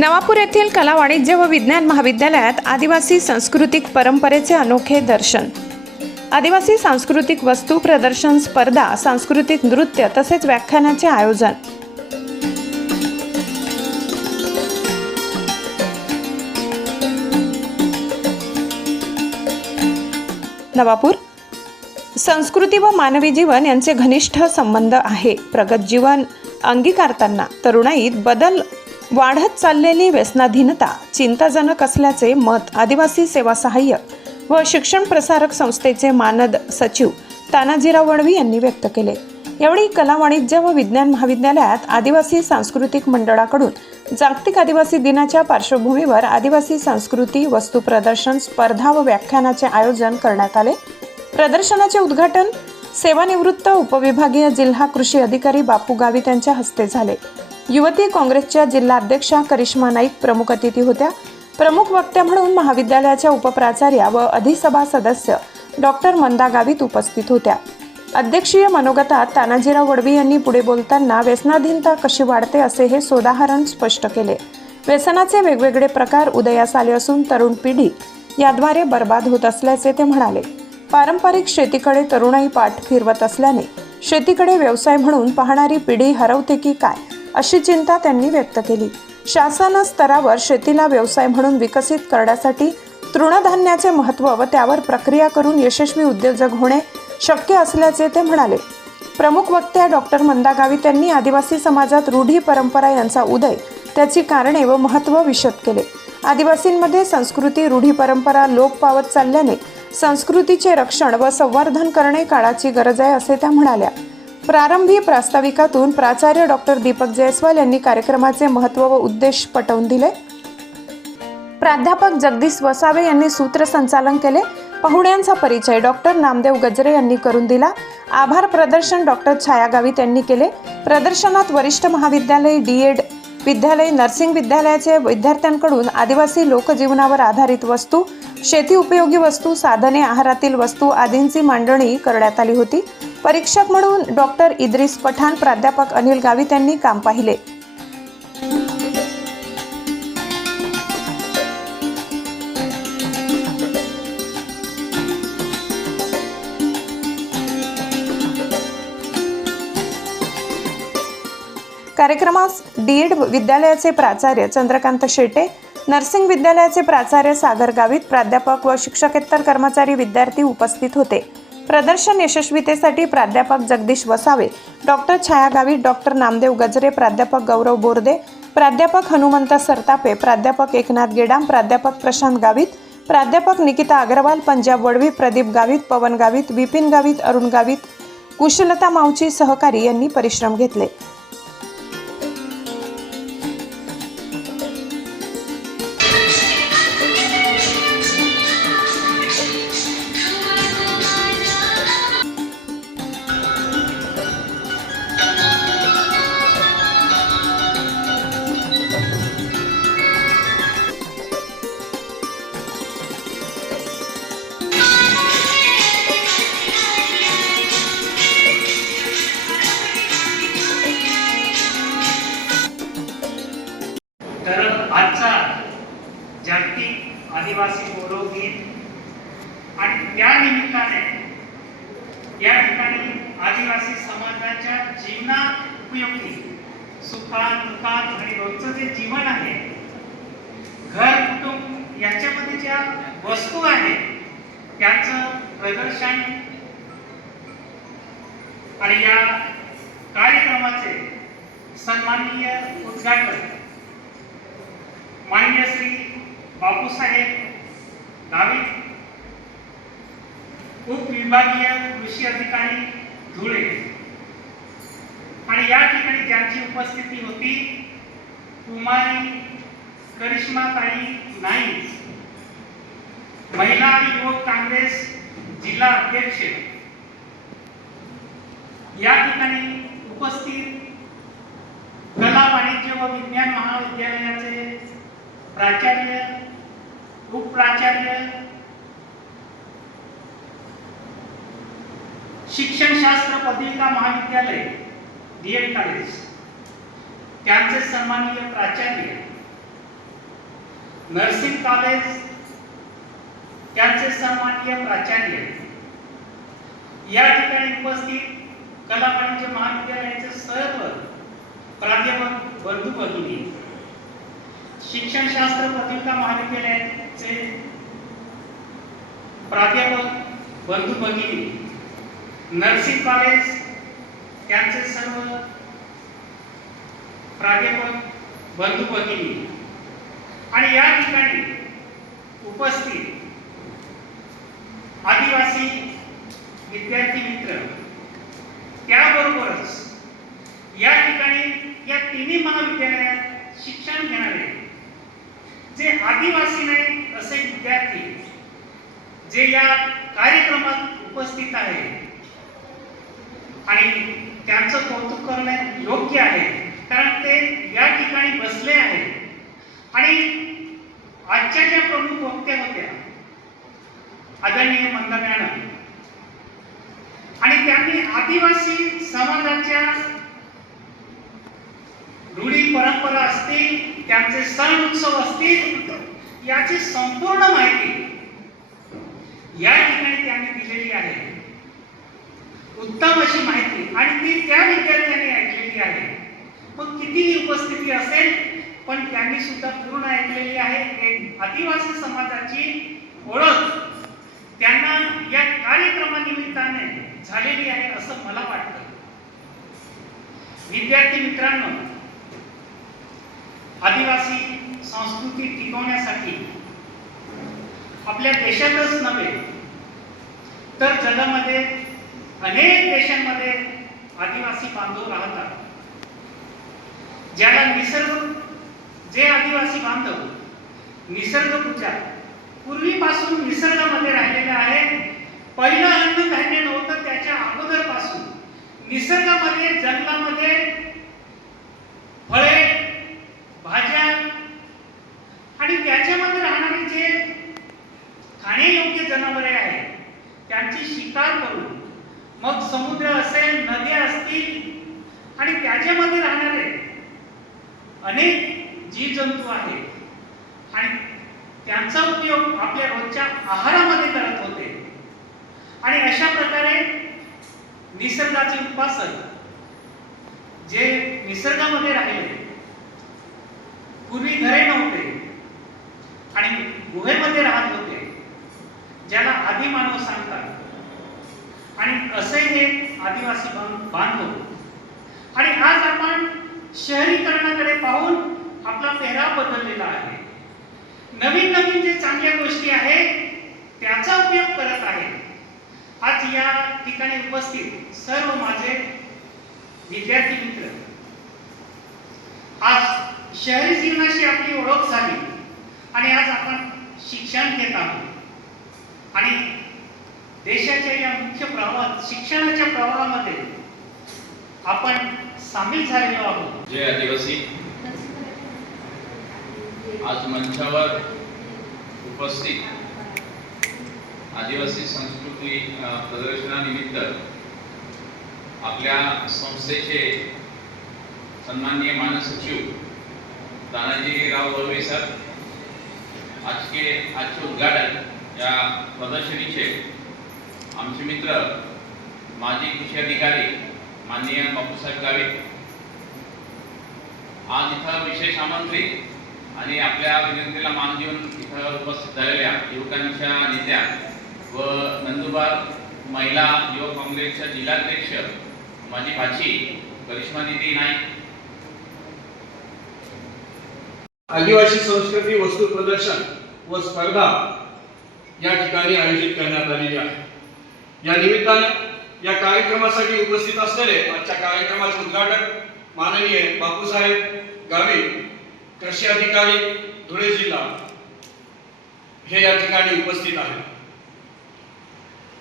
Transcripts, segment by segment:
नवापूर येथील कला वाणिज्य व विज्ञान महाविद्यालयात आदिवासी सांस्कृतिक परंपरेचे अनोखे दर्शन. आदिवासी सांस्कृतिक वस्तू प्रदर्शन स्पर्धा सांस्कृतिक नृत्य तसेच व्याख्यानाचे आयोजन. नवापूर. संस्कृती व मानवी जीवन यांचे घनिष्ठ संबंध आहे. प्रगत जीवन अंगीकारताना तरुणाईत बदल वाढत चाललेली व्यसनाधीनता चिंताजनक असल्याचे मत आदिवासी सेवा सहाय्यक व शिक्षण प्रसारक संस्थेचे मानद सचिव तानाजीराव वडवी यांनी व्यक्त केले. यावेळी कला वाणिज्य व विज्ञान महाविद्यालयात आदिवासी सांस्कृतिक मंडळाकडून जागतिक आदिवासी दिनाच्या पार्श्वभूमीवर आदिवासी संस्कृती वस्तू प्रदर्शन स्पर्धा व व्याख्यानाचे आयोजन करण्यात आले. प्रदर्शनाचे उद्घाटन सेवानिवृत्त उपविभागीय जिल्हा कृषी अधिकारी बापू गावित यांच्या हस्ते झाले. युवती काँग्रेसच्या जिल्हा अध्यक्षा करिश्मा नाईक प्रमुख अतिथी होत्या. प्रमुख वक्त्या म्हणून महाविद्यालयाच्या उपप्राचार्या व अधिसभा सदस्य डॉक्टर मंदा गावित उपस्थित होत्या. अध्यक्षीय मनोगतात तानाजीराव वडवी यांनी पुढे बोलताना व्यसनाधीनता कशी वाढते असे हे सोदाहरण स्पष्ट केले. व्यसनाचे वेगवेगळे प्रकार उदयास आले असून तरुण पिढी याद्वारे बर्बाद होत असल्याचे ते म्हणाले. पारंपरिक शेतीकडे तरुणाई पाठ फिरवत असल्याने शेतीकडे व्यवसाय म्हणून पाहणारी पिढी हरवते की काय? अशी चिंता त्यांनी व्यक्त केली. शासन स्तरावर शेतीला व्यवसाय म्हणून विकसित करण्यासाठी तृणधान्याचे महत्त्व व त्यावर प्रक्रिया करून यशस्वी उद्योजक होणे शक्य असल्याचे ते म्हणाले. प्रमुख वक्त्या डॉक्टर मंदा गावित यांनी आदिवासी समाजात रूढी परंपरा यांचा उदय त्याची कारणे व महत्त्व विशद केले. आदिवासींमध्ये संस्कृती रूढी परंपरा लोप पावत चालल्याने संस्कृतीचे रक्षण व संवर्धन करणे काळाची गरज आहे असे त्या म्हणाल्या. प्रारंभी प्रास्ताविकातून प्राचार्य डॉक्टर दीपक जयस्वाल यांनी कार्यक्रमाचे महत्त्व व उद्देश पटवून दिले. प्राध्यापक जगदीश वसावे यांनी सूत्रसंचालन केले. पाहुण्यांचा परिचय डॉक्टर नामदेव गजरे यांनी करून दिला. आभार प्रदर्शन डॉक्टर छाया गावित यांनी केले. प्रदर्शनात वरिष्ठ महाविद्यालय डी एड विद्यालय नर्सिंग विद्यालयाचे विद्यार्थ्यांकडून आदिवासी लोकजीवनावर आधारित वस्तू शेती उपयोगी वस्तू साधने आहारातील वस्तू आदींची मांडणी करण्यात आली होती. परीक्षक म्हणून डॉक्टर इद्रिस पठाण प्राध्यापक अनिल गावित यांनी काम पाहिले. कार्यक्रमास डीएड विद्यालयाचे प्राचार्य चंद्रकांत शेटे नर्सिंग विद्यालयाचे प्राचार्य सागर गावित प्राध्यापक व शिक्षकेतर कर्मचारी विद्यार्थी उपस्थित होते. प्रदर्शन यशस्वीतेसाठी प्राध्यापक जगदीश वसावे डॉक्टर छाया गावित डॉक्टर नामदेव गजरे प्राध्यापक गौरव बोर्दे प्राध्यापक हनुमंत सरतापे प्राध्यापक एकनाथ गेडाम प्राध्यापक प्रशांत गावित प्राध्यापक निकिता अग्रवाल पंजाब वडवी प्रदीप गावित पवन गावित विपिन गावित अरुण गावित कुशलता मावची सहकारी यांनी परिश्रम घेतले. आदिवासी गौरव दिन आणि त्या निमित्ताने या ठिकाणी आदिवासी समाजाच्या जीवनात उपयोगी सुखात दुःखात आणि रोजचं जे जीवन आहे घर कुटुंब याच्यामध्ये ज्या वस्तू आहेत त्यांचं प्रदर्शन आणि या कार्यक्रमाचे सन्माननीय उद्घाटन माननीय श्री बापूसाहेब गावित उपविभागीय कृषी अधिकारी धुळे. आणि या ठिकाणी ज्यांची उपस्थिती होती कुमारी करिश्माताई नाईक महिला आणि युवक काँग्रेस जिल्हा अध्यक्ष. या ठिकाणी उपस्थित कला वाणिज्य व विज्ञान महाविद्यालयाचे प्राचार्य उपप्राचार्य शिक्षणशास्त्र पदविका महाविद्यालय डी एड कॉलेज त्यांचे सन्माननीय प्राचार्य. नर्सिंग कॉलेज त्यांचे सन्माननीय प्राचार्य. या ठिकाणी उपस्थित कला वाणिज्य महाविद्यालयाचे सर्व प्राध्यापक बंधू भगिनी शिक्षणशास्त्र पत्रिका महाविद्यालयाचे प्राध्यापक बंधू भगिनी नर्सिंग कॉलेज त्यांचे सर्व प्राध्यापक बंधू भगिनी. आणि या ठिकाणी उपस्थित आदिवासी विद्यार्थी मित्र त्याबरोबरच या ठिकाणी या तिन्ही महाविद्यालयात शिक्षण घेणारे जे आदिवासी नाही असे विद्यार्थी जे या कार्यक्रमात उपस्थित आहे आणि त्यांचं कौतुक करणे योग्य आहे कारण ते या ठिकाणी बसले आहे आणि आजच्या ज्या प्रमुख वक्त्या होत्या आदरणीय मंदा मॅडम आणि त्यांनी आदिवासी समाजाच्या रूढी परंपरा असतील त्यांचे सण उत्सव असतील याची संपूर्ण माहिती या ठिकाणी त्यांनी दिलेली आहे. उत्तम अशी माहिती आणि ती त्या विद्यार्थ्यांनी ऐकलेली आहे. मग कितीही उपस्थिती असेल पण त्यांनी सुद्धा पूर्ण ऐकलेली आहे. एक आदिवासी समाजाची ओळख त्यांना या कार्यक्रमानिमित्ताने झालेली आहे असं मला वाटतं. विद्यार्थी मित्रांनो आदिवासी संस्कृती टिकवण्यासाठी आपल्या देशातच नव्हे तर जगामध्ये अनेक देशांमध्ये आदिवासी बांधव राहतात ज्याला निसर्ग जे आदिवासी बांधव निसर्ग पूजा पूर्वीपासून निसर्गामध्ये राहिलेलं आहे पहिलं अन्नधान्य नव्हतं त्याच्या अगोदरपासून निसर्गामध्ये जंगलामध्ये फळे भाज्या आणि त्याच्यामध्ये राहणारे जे खाण्यायोग्य जनावरे आहेत. त्यांची शिकार करून मग समुद्र असेल नद्या असतील आणि त्याच्यामध्ये राहणारे अनेक जीवजंतू आहेत. आणि त्यांचा उपयोग आपल्या रोजच्या आहारामध्ये करत होते. आणि अशा प्रकारे निसर्गाचे उपासक जे निसर्गामध्ये राहिले पूर्वी घरे नव्हते आणि गुहेमध्ये राहत होते. ज्याला आदिमानव सांगतात. आणि असे हे आदिवासी बांधव. आणि आज आपण शहरीकरणाकडे पाहून आपला पेहराव बदललेला आहे. नवीन नवीन जे चांगल्या गोष्टी आहेत त्याचा उपयोग करत आहे. आज या ठिकाणी उपस्थित सर्व माझे विद्यार्थी मित्र आज शहरी जीवनाशी आपली ओळख झाली. आणि आज आपण शिक्षण घेत आहोत. आणि देशाच्या या मुख्य प्रवाहात शिक्षणाच्या प्रवाहामध्ये आपण सामील झालेलो आहोत. जे आदिवासी. आज मंचावर उपस्थित आदिवासी संस्कृती प्रदर्शनानिमित्त आपल्या संस्थेचे सन्माननीय मानसचिव तानाजीराव बर्वे सर आजके आजचे उद्घाटन या प्रदर्शनीचे आमचे मित्र माजी कृषी अधिकारी माननीय बापूसाहेब गावे. आज इथं विशेष आमंत्रित आणि आपल्या विनंतीला मान देऊन इथं उपस्थित झालेल्या युवकांच्या नेत्या व नंदुरबार महिला युवक काँग्रेसच्या जिल्हाध्यक्ष माझी भाची करिश्मा दिदी नाईक. आदिवासी संस्कृती वस्तू प्रदर्शन व स्पर्धा या ठिकाणी आयोजित करण्यात आलेली आहे. या निमित्तानं या कार्यक्रमासाठी उपस्थित असलेले आजच्या कार्यक्रमाचे उद्घाटक माननीय बापूसाहेब गावे कृषी अधिकारी धुळे जिल्हा हे या ठिकाणी उपस्थित आहेत.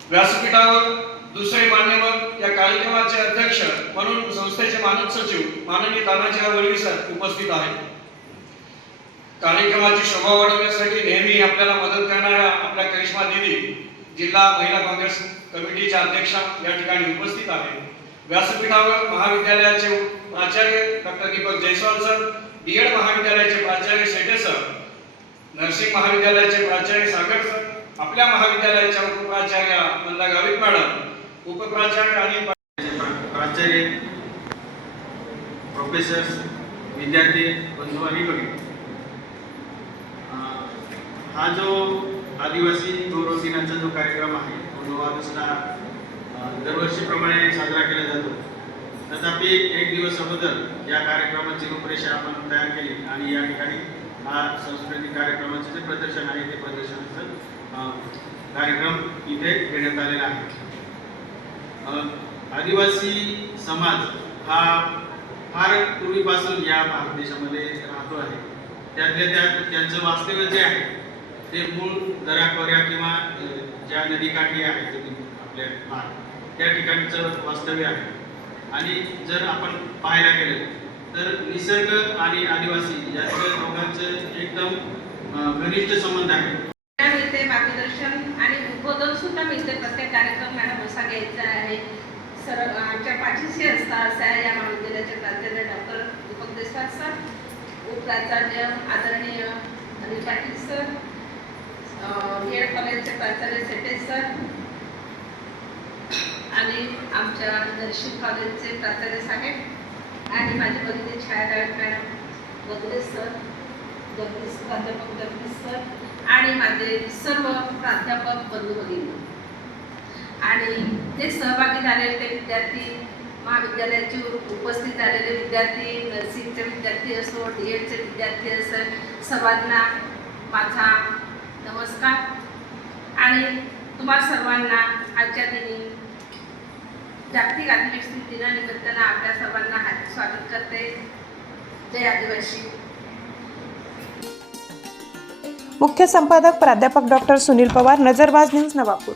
व्यासपीठावर दुसरे मान्यवर या कार्यक्रमाचे अध्यक्ष म्हणून संस्थेचे मानद सचिव माननीय तानाजीराव वळवी सर उपस्थित आहेत. कार्यक्रमाची शोभा वाढवण्यासाठी नेहमी आपल्याला मदत करणाऱ्या आपल्या करिश्मा देवी जिल्हा महिला काँग्रेस कमिटीच्या अध्यक्षा या ठिकाणी उपस्थित आहे व्यासपीठावर महाविद्यालयाचे प्राचार्य doctor Deepak Jaiswal sir B Ed महाविद्यालयाचे प्राचार्य शेटे सर नर्सिंग महाविद्यालयाचे प्राचार्य सागर सर आपल्या महाविद्यालयाच्या उपप्राचार्य नंदा गावित मॅडम उपप्राचार्य आणि प्राचार्य प्रोफेसर्स विद्यार्थी बंधू आणि हा जो आदिवासी गौरव दिनाचा जो कार्यक्रम आहे तो नऊ ऑगस्टला दरवर्षीप्रमाणे साजरा केला जातो. तथापि एक दिवस अगोदर या कार्यक्रमाची रूपरेषा आपण तयार केली आणि या ठिकाणी हा सांस्कृतिक कार्यक्रमाचं जे प्रदर्शन आहे ते प्रदर्शनाचं अं, कार्यक्रम इथे घेण्यात आलेला आहे. आदिवासी समाज हा फार पूर्वीपासून या भारत देशामध्ये राहतो आहे. त्यातल्या त्यात त्यांचं वास्तव्य जे आहे ते मूळ दराखोऱ्या किंवा ज्या नदीकाठी आहेत आपल्या भाग त्या ठिकाणचं वास्तव्य आहे. आणि जर आपण पाहायला गेलं तर निसर्ग आणि आदिवासी यांचं दोघांचं एकदम घनिष्ठ संबंध आहे. मिळते मार्गदर्शन आणि उद्बोधन सुद्धा मिळते. प्रत्येक कार्यक्रम मॅडम असा घ्यायचा आहे. सर आमच्या पाठीशी असतात असा या महाविद्यालयाचे प्राचार्य डॉक्टर दीपक देसाई सर उपप्राचार्य आदरणीय Anil Patil sir B Ed कॉलेजचे प्राचार्य सेटे सर आणि आमच्या नर्सिंग कॉलेजचे प्राचार्य साहेब आणि माझी भगिनी छायागायक मॅडम गद्रे सर जगदीश प्राध्यापक जगदीश सर आणि माझे सर्व प्राध्यापक बंधू भगिनी. आणि ते सहभागी झालेले ते विद्यार्थी महाविद्यालयाचे उपस्थित झालेले विद्यार्थी नर्सिंगचे विद्यार्थी असो डी एडचे विद्यार्थी असो सर्वांना माझा नमस्कार. आणि तुम्हा सर्वांना आजच्या दिनी जागतिक आदिवासी दिनानिमित्तानं आपल्या सर्वांना हार्दिक स्वागत करते. जय आदिवासी. मुख्य संपादक प्राध्यापक डॉक्टर सुनील पवार नजरबाज न्यूज नवापूर.